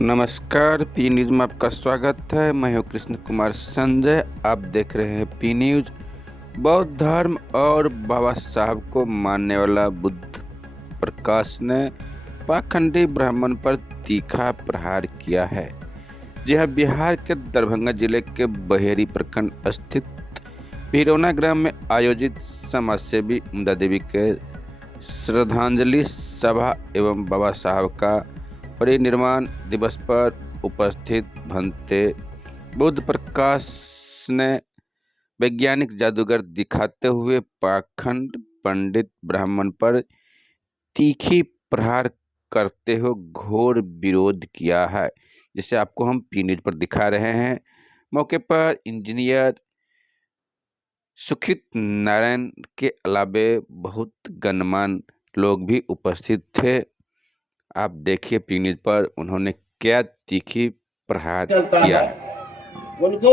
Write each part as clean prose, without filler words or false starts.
नमस्कार, P news में आपका स्वागत है। मैं हूं कृष्ण कुमार संजय। आप देख रहे हैं पी न्यूज़। बौद्ध धर्म और बाबा साहब को मानने वाला बुद्ध प्रकाश ने पाखंडी ब्राह्मण पर तीखा प्रहार किया है। जी हाँ, बिहार के दरभंगा जिले के बहेरी प्रखंड स्थित भिरौना ग्राम में आयोजित समाजसेवी उमदा देवी के श्रद्धांजलि सभा एवं बाबा साहब का परिनिर्वाण दिवस पर उपस्थित भंते बुद्ध प्रकाश ने वैज्ञानिक जादूगर दिखाते हुए पाखंड पंडित ब्राह्मण पर तीखी प्रहार करते हुए घोर विरोध किया है, जिसे आपको हम पी न्यूज़ पर दिखा रहे हैं। मौके पर इंजीनियर सुखित नारायण के अलावे बहुत गणमान्य लोग भी उपस्थित थे। आप देखिए पी न्यूज़ पर उन्होंने क्या तीखी प्रहार किया है। उनको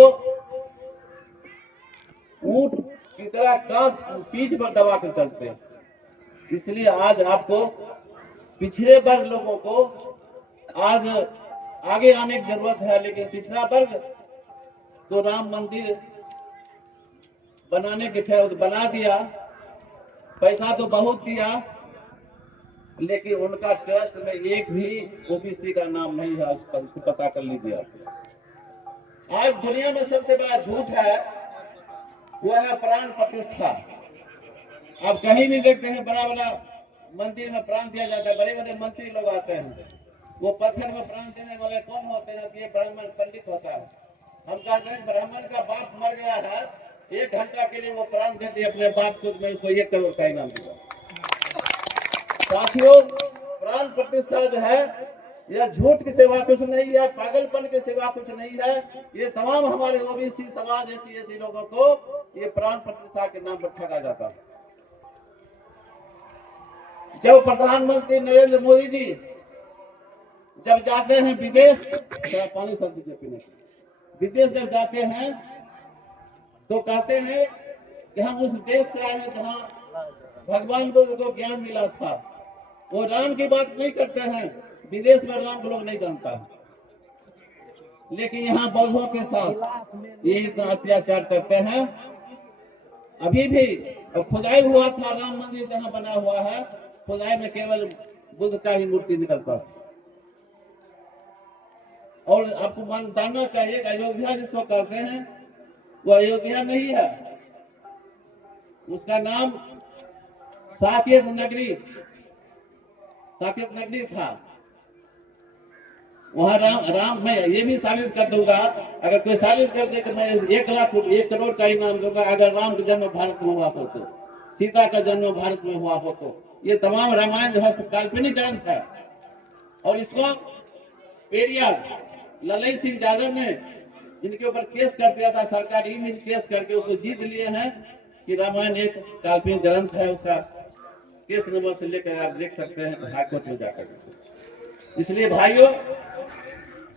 ऊंट की तरह कांध पीठ पर दबा कर चलते हैं। इसलिए आज आपको पिछड़े वर्ग लोगों को आज आगे आने की जरूरत है, लेकिन पिछड़ा वर्ग तो राम मंदिर बनाने के फिर बना दिया, पैसा तो बहुत दिया, लेकिन उनका ट्रस्ट में एक भी ओबीसी का नाम नहीं है। उसको पता कर लीजिए। आज दुनिया में सबसे बड़ा झूठ है वो है प्राण प्रतिष्ठा। आप कहीं भी देखते हैं बड़ा बड़ा मंदिर में प्राण दिया जाता है, बड़े बड़े मंत्री लोग आते हैं, वो पत्थर में प्राण देने वाले कौन होते हैं? ये ब्राह्मण पंडित होता है। हम कहते हैं ब्राह्मण का बाप मर गया है, 1 घंटा के लिए वो प्राण देते अपने बाप को, मैं उसको 1 करोड़ का इनाम दूंगा। साथियों, प्राण प्रतिष्ठा जो है यह झूठ की सेवा कुछ नहीं है, पागलपन की सेवा कुछ नहीं है। ये तमाम हमारे ओबीसी समाज ऐसी लोगों को ये प्राण प्रतिष्ठा के नाम पर ठगा जाता है। जब प्रधानमंत्री नरेंद्र मोदी जी जब जाते हैं विदेश, पानी सब पीने, विदेश जब जाते हैं तो कहते हैं कि हम उस देश से आए हैं जहां भगवान बुद्ध को ज्ञान मिला था। वो राम की बात नहीं करते हैं, विदेश में राम को लोग नहीं जानता, लेकिन यहाँ बौद्धों के साथ ये इतना अत्याचार करते हैं। अभी भी खुदाई हुआ था, राम मंदिर जहाँ बना हुआ है, खुदाई में केवल बुद्ध का ही मूर्ति निकलता था। और आपको जानना चाहिए कि अयोध्या जिसको कहते हैं वो अयोध्या नहीं है, उसका नाम साकेत नगरी था। वहां राम मैं ये भी साबित कर दूंगा, अगर कोई साबित कर दे कि मैं 1 करोड़ का इनाम दूंगा अगर राम का जन्म भारत में हुआ हो तो, सीता का जन्म भारत में हुआ हो तो। ये तमाम रामायण जो है काल्पनिक ग्रंथ है। और इसको पेरियार ललई सिंह यादव ने इनके ऊपर केस कर दिया था, सरकारी में केस करके उसको जीत लिए हैं कि रामायण एक काल्पनिक ग्रंथ है। उसका केस नंबर से लेकर आप देख सकते हैं हाईकोर्ट में जाकर। इसलिए भाइयों,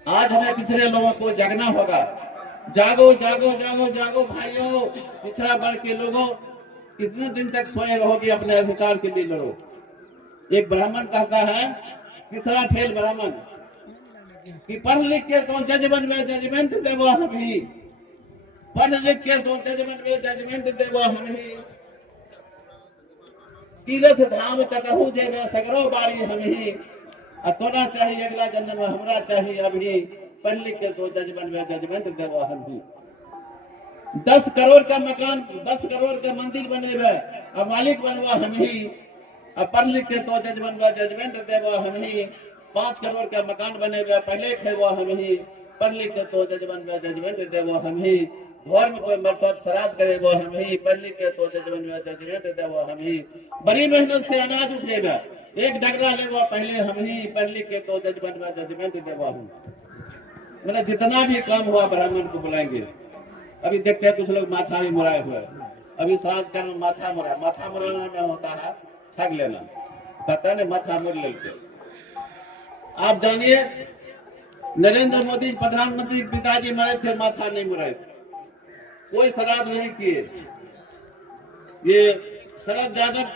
आज हमें पिछड़े लोगों को जागना होगा। जागो जागो जागो जागो भाइयों, पिछड़ा वर्ग के लोगों, कितने दिन तक सोए रहोगे? अपने अधिकार के लिए लड़ो। एक ब्राह्मण कहता है, पिछड़ा ठेल ब्राह्मण कि पढ़ लिख के तो जजमेंट में जजमेंट देवो हम ही, पढ़ लिख के तो जजमेंट में जजमेंट देवो हम ही, तीर्थ धाम कतहु जेबे सगरो बारी हम ही, तोरा चाहिए अगला जन्म हमरा चाहिए अभी, पढ़ लिख के तो जजमेंट में जजमेंट देवो हम ही। 10 करोड़ का मकान, 10 करोड़ के मंदिर बनेबे और मालिक बनवा हम ही, पढ़ लिख के तो जजमेंट में जजमेंट देवो हम ही। 5 करोड़ का मकान बनेबे पहले खेबो हम ही, पढ़ लिख के तो जजमेंट में जजमेंट देवो हम ही। घर में कोई मरता श्राद्ध करेबो हम ही, पढ़ लिख के तो जजमेंट में जजमेंट देवो हम ही। बड़ी मेहनत से अनाज उठेबे, 1 डगरा लेबो पहले हम ही, पढ़ लिख के तो जजमेंट में जजमेंट देवो हम। मतलब जितना भी काम हुआ ब्राह्मण को बुलाएंगे। अभी देखते हैं कुछ लोग माथा में मुराए हुए, अभी श्राद्ध कर माथा मुराना में होता है ठग लेना, पता नहीं माथा मुड़ लेते। आप जानिए नरेंद्र मोदी प्रधानमंत्री पिताजी मरे थे, माथा नहीं मुराए थे, कोई श्राद्ध नहीं किए। ये शरद यादव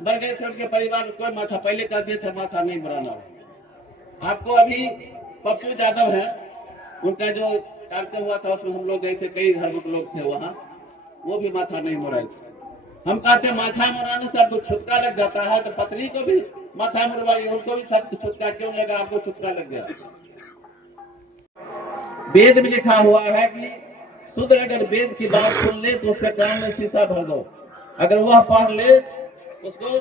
मर गए थे, उनके परिवार में कोई माथा, पहले कर दिए थे माथा नहीं मुराना। आपको अभी पप्पू यादव है, उनका जो कार्यक्रम हुआ था उसमें हम लोग गए थे, कई धार्मिक लोग थे वहाँ, वो भी माथा नहीं मुड़ाए थे। हम कहते माथा मुड़ाने से आपको छुटका लग जाता है, तो पत्नी को भी माथा मुड़वाइए, उनको भी छुटका क्यों लगा, आपको छुटका लग गया। वेद में लिखा हुआ है कि शूद्र अगर वेद की बात सुन ले तो उसके कान में शीशा भर दो, अगर वह पढ़ ले उसको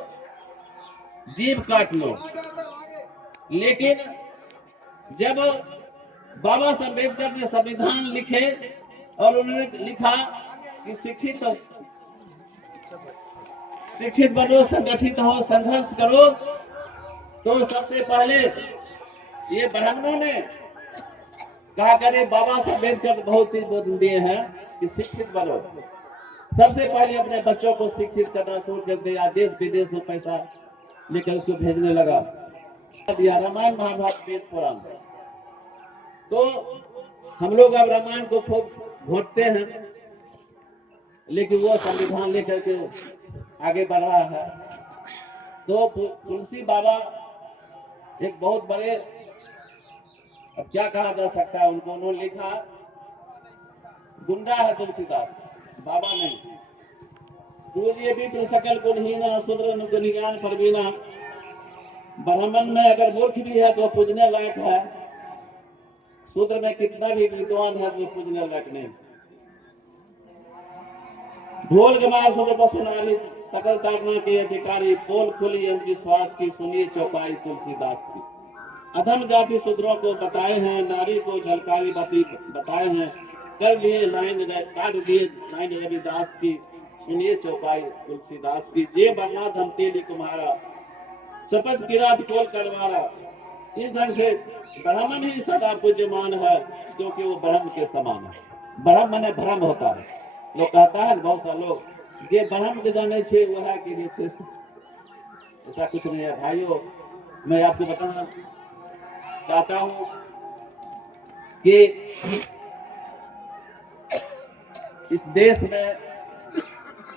जीभ काट लो। लेकिन जब बाबा साहब अम्बेडकर ने संविधान लिखे और उन्होंने लिखा कि शिक्षित बनो, संगठित हो, संघर्ष करो, तो सबसे पहले ये ब्राह्मणों ने कहा करे, बाबा साहब अम्बेडकर बहुत चीज बोल दिए हैं कि शिक्षित बनो। सबसे पहले अपने बच्चों को शिक्षित करना शुरू कर दिया, देश विदेश में पैसा लेकर उसको भेजने लगा, दिया रामायण महाभारत वेद पुराण। तो हम लोग अब रामायण को खूब घोटते हैं, लेकिन वो संविधान लेकर के आगे बढ़ रहा है। तो तुलसी बाबा एक बहुत बड़े, अब क्या कहा जा सकता है उनको, उन्होंने लिखा गुंडा है तुलसीदास, बाबा नहीं। पूज्य भी सकल गुणहीना, शूद्र गुणज्ञान परवीना। ब्राह्मण में अगर मूर्ख भी है तो पूजने लायक है, शूद्र में कितना भी विद्वान है तो पूजने लायक नहीं। ढोल गमार शूद्र बसु नारी, सकल तारना के अधिकारी, पोल खुली हम विश्वास की, सुनिए चौपाई तुलसीदास की। अधम जाति शूद्रों को बताए हैं, नारी को झलकारी बताए हैं, कर दिए लाइन काट दिए लाइन रविदास की, सुनिए चौपाई तुलसीदास की। जे बरना धम तेली कुम्हारा, शपथ किरात कोल करवारा। इस ढंग से ब्राह्मण ही सदा पूज्यमान है, क्योंकि वो ब्रह्म के समान है। ब्रह्म माने भ्रम होता है, लोग कहता है बहुत सारे लोग जे ब्रह्म के जाने छे वो है कि नहीं, ऐसा कुछ नहीं है भाइयों। मैं आपको बताना चाहता हूं कि इस देश में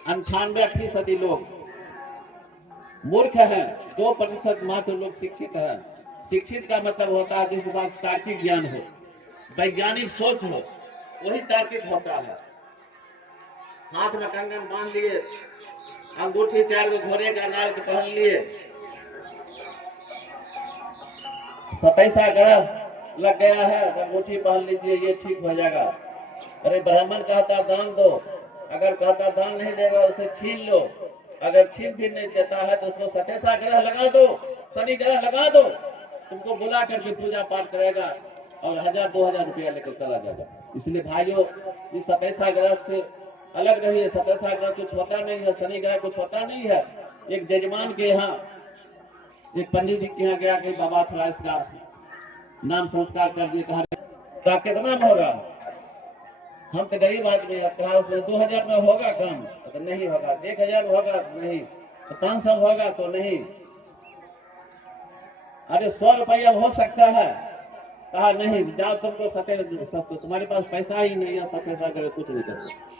98% लोग मूर्ख हैं, 2% मात्र लोग शिक्षित हैं। शिक्षित का मतलब होता है जिसके पास तार्किक ज्ञान हो, वैज्ञानिक सोच हो, वही तार्किक होता है। हाथ में कंगन बांध लिए, अंगूठी 4 गो घोड़े का नाल के पहन लिए, 27 ग्रह लग गया है, अंगूठी पहन लीजिए, ये ठीक हो जाएगा। अरे ब्राह्मण कहता दान दो, अगर कहता दान नहीं देगा उसे छीन लो, अगर छीन भी नहीं देता है तो उसको 27 ग्रह लगा दो, शनि ग्रह लगा दो, तुमको बुला करके पूजा पाठ करेगा और 1000-2000 रुपया लेकर चला जाएगा। इसलिए भाइयों इस 27 ग्रह से अलग रहिए। 27 ग्रह कुछ होता नहीं है, शनि ग्रह कुछ होता नहीं है। एक जजमान के यहाँ, एक पंडित जी के यहाँ गया कि बाबा थोड़ा इसका नाम संस्कार कर दिए, कहा तो कितना में होगा, हम तो गरीब आदमी है, कहा उसमें 2000 में होगा कम, तो नहीं होगा, 1000 होगा नहीं, तो 500 होगा तो नहीं, अरे 100 रुपया हो सकता है, कहा नहीं, जाओ तुमको सब तुम्हारे पास पैसा ही नहीं है, 27 ग्रह कुछ नहीं कर सकते।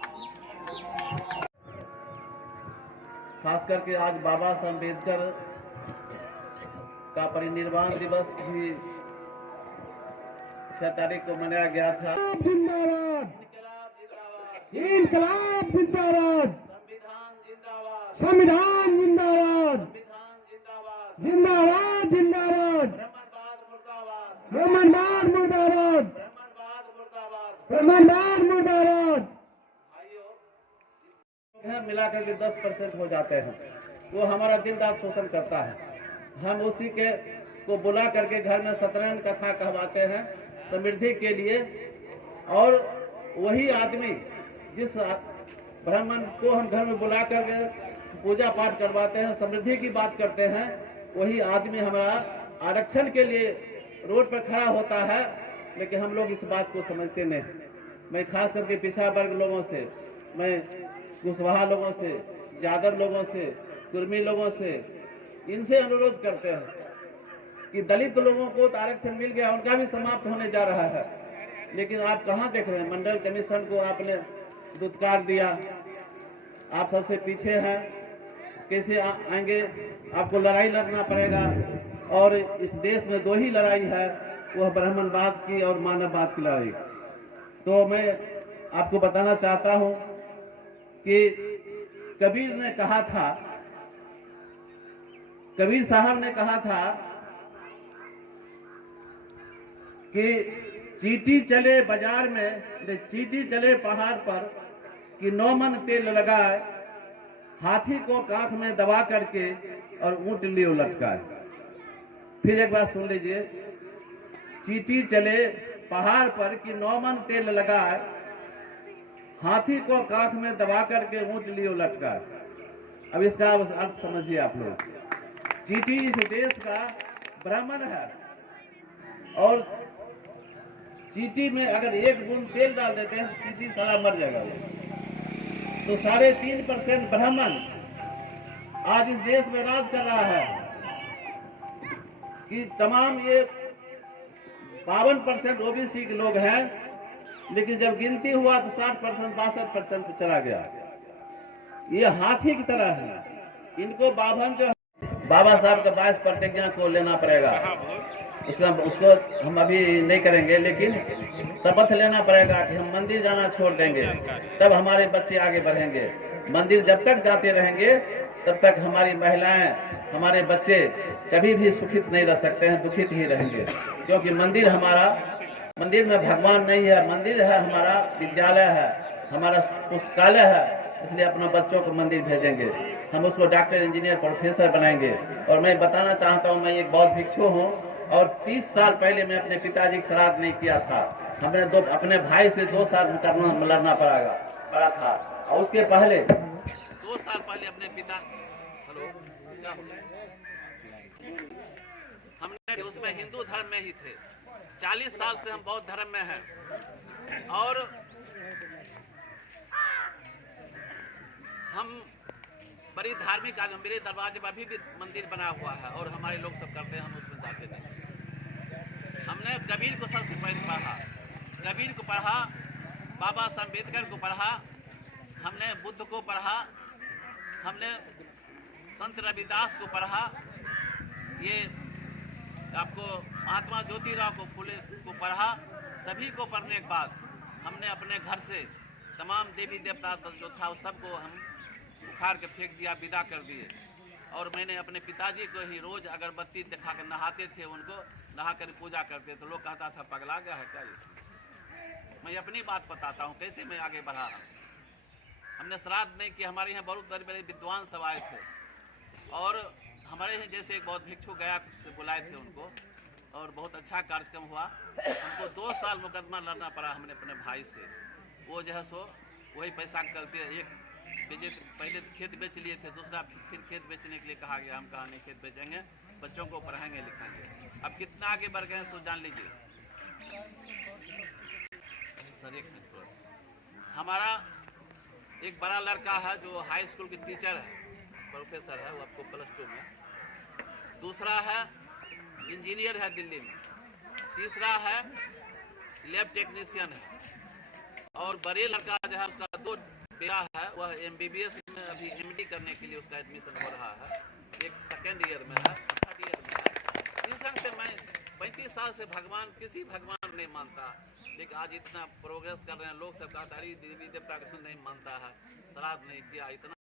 खास करके आज बाबा साहब अम्बेडकर का परिनिर्वाण दिवस भी 6 तारीख को मनाया गया था। इनकलाब जिंदाबाद, संविधान जिंदाबाद, संविधान जिंदाबाद, जिंदाबाद जिंदाबाद, ब्रह्मवाद मुर्दाबाद, ब्रह्मवाद मुर्दाबाद, ब्रह्मवाद मुर्दाबाद। ब्रह्मवाद मुर्दाबाद। मिलाकर के 10% हो जाते हैं, वो हमारा दिन रात शोषण करता है। हम उसी के को बुला करके घर में सत्यनारायण कथा कहवाते हैं समृद्धि के लिए, और वही आदमी जिस ब्राह्मण को हम घर में बुला करके पूजा पाठ करवाते हैं, समृद्धि की बात करते हैं, वही आदमी हमारा आरक्षण के लिए रोड पर खड़ा होता है, लेकिन हम लोग इस बात को समझते नहीं। मैं खास करके पिछड़ा वर्ग लोगों से, मैं कुशवाहा लोगों से, यादव लोगों से, कुर्मी लोगों से, इनसे अनुरोध करते हैं कि दलित लोगों को तो आरक्षण मिल गया, उनका भी समाप्त होने जा रहा है, लेकिन आप कहाँ देख रहे हैं? मंडल कमीशन को आपने दुत्कार दिया, आप सबसे पीछे हैं, कैसे आएंगे? आपको लड़ाई लड़ना पड़ेगा, और इस देश में 2 ही लड़ाई है, वह ब्राह्मणवाद की और मानववाद की लड़ाई। तो मैं आपको बताना चाहता हूं कि कबीर ने कहा था, कबीर साहब ने कहा था कि चींटी चले बाजार में, चींटी चले पहाड़ पर कि 9 मन तेल लगाए, हाथी को कांख में दबा करके और ऊंट लियो लटकाए। फिर एक बार सुन लीजिए, चींटी चले पहाड़ पर कि 9 मन तेल लगाए, हाथी को कांख में दबा करके ऊंट लियो लटकाए। अब इसका अर्थ समझिए आप लोग। चींटी इस देश का ब्राह्मण है और चींटी में अगर 1 बूंद तेल डाल देते हैं चींटी सारा मर जाएगा। तो 3.5% ब्राह्मण आज इस देश में राज कर रहा है कि तमाम ये 52% ओबीसी के लोग हैं, लेकिन जब गिनती हुआ तो 60%, 62% पे चला गया। ये हाथी की तरह है। इनको बाभन जो बाबा साहब का 22 प्रतिज्ञा को लेना पड़ेगा। उसको हम अभी नहीं करेंगे, लेकिन शपथ लेना पड़ेगा कि हम मंदिर जाना छोड़ देंगे, तब हमारे बच्चे आगे बढ़ेंगे। मंदिर जब तक जाते रहेंगे तब तक हमारी महिलाएं, हमारे बच्चे कभी भी सुखित नहीं रह सकते हैं, दुखित ही रहेंगे। क्योंकि मंदिर हमारा, मंदिर में भगवान नहीं है, मंदिर है हमारा विद्यालय है, हमारा पुस्तकालय है। इसलिए अपने बच्चों को मंदिर भेजेंगे, हम उसको डॉक्टर, इंजीनियर, प्रोफेसर बनाएंगे। और मैं बताना चाहता हूँ, मैं एक बौद्ध भिक्षु हूँ और 30 साल पहले मैं अपने पिताजी का श्राद्ध नहीं किया था। हमने अपने भाई से 2 साल मुकदमा लड़ना पड़ा था। और उसके पहले 2 साल पहले अपने पिता, हमने उसमें हिंदू धर्म में ही थे। 40 साल से हम बौद्ध धर्म में हैं और हम बड़ी धार्मिक आदमी। मेरे दरवाजे पर अभी भी मंदिर बना हुआ है और हमारे लोग सब करते हैं, हम उसमें जाते नहीं। हमने कबीर को सबसे पहले पढ़ा, कबीर को पढ़ा, बाबा साहब अम्बेडकर को पढ़ा, हमने बुद्ध को पढ़ा, हमने संत रविदास को पढ़ा, ये आपको महात्मा ज्योतिराव को फुले को पढ़ा। सभी को पढ़ने के बाद हमने अपने घर से तमाम देवी देवता जो था उस सबको हम उखाड़ के फेंक दिया, विदा कर दिए। और मैंने अपने पिताजी को ही रोज अगरबत्ती दिखा कर नहाते थे, उनको नहा कर पूजा करते, तो लोग कहता था पगला गया है क्या ये। मैं अपनी बात बताता हूँ कैसे मैं आगे बढ़ा। हमने श्राद्ध नहीं किया। हमारे यहाँ बहुत बड़े बड़े विद्वान सब आए थे और हमारे यहाँ जैसे एक बहुत भिक्षु गया से बुलाए थे उनको, और बहुत अच्छा कार्यक्रम हुआ। हमको 2 साल मुकदमा लड़ना पड़ा हमने अपने भाई से। वो जो है सो वही पैसा करते, एक पहले खेत बेच लिए थे, दूसरा फिर खेत बेचने के लिए कहा गया। हम कहा नहीं, खेत बेचेंगे, बच्चों को पढ़ाएंगे लिखाएंगे। अब कितना आगे बढ़ गए सो जान लीजिए। सर एक हमारा एक बड़ा लड़का है जो हाई स्कूल की टीचर है, प्रोफेसर है, वो आपको +2 में। दूसरा है इंजीनियर है दिल्ली में। तीसरा है लैब टेक्नीशियन है। और बड़े लड़का जो है उसका 2 बेटा है, वह MBBS में अभी MD करने के लिए उसका एडमिशन हो रहा है। एक 2nd ईयर में है, 3rd ईयर में है। इस ढंग से मैं 35 साल से किसी भगवान नहीं मानता, लेकिन आज इतना प्रोग्रेस कर रहे हैं लोग। सब कहता है देवी देवता को नहीं मानता है, श्राद्ध नहीं किया, इतना